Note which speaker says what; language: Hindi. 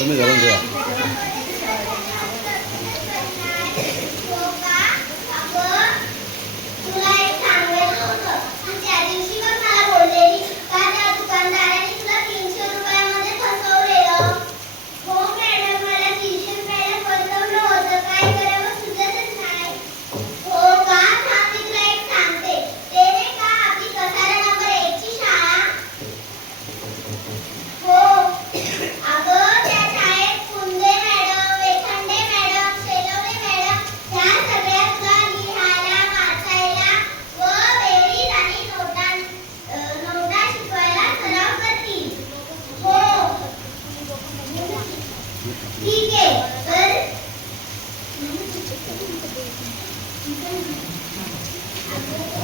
Speaker 1: 什么责任对吧？ठीक है पर मैंने तो चेक करके देखा है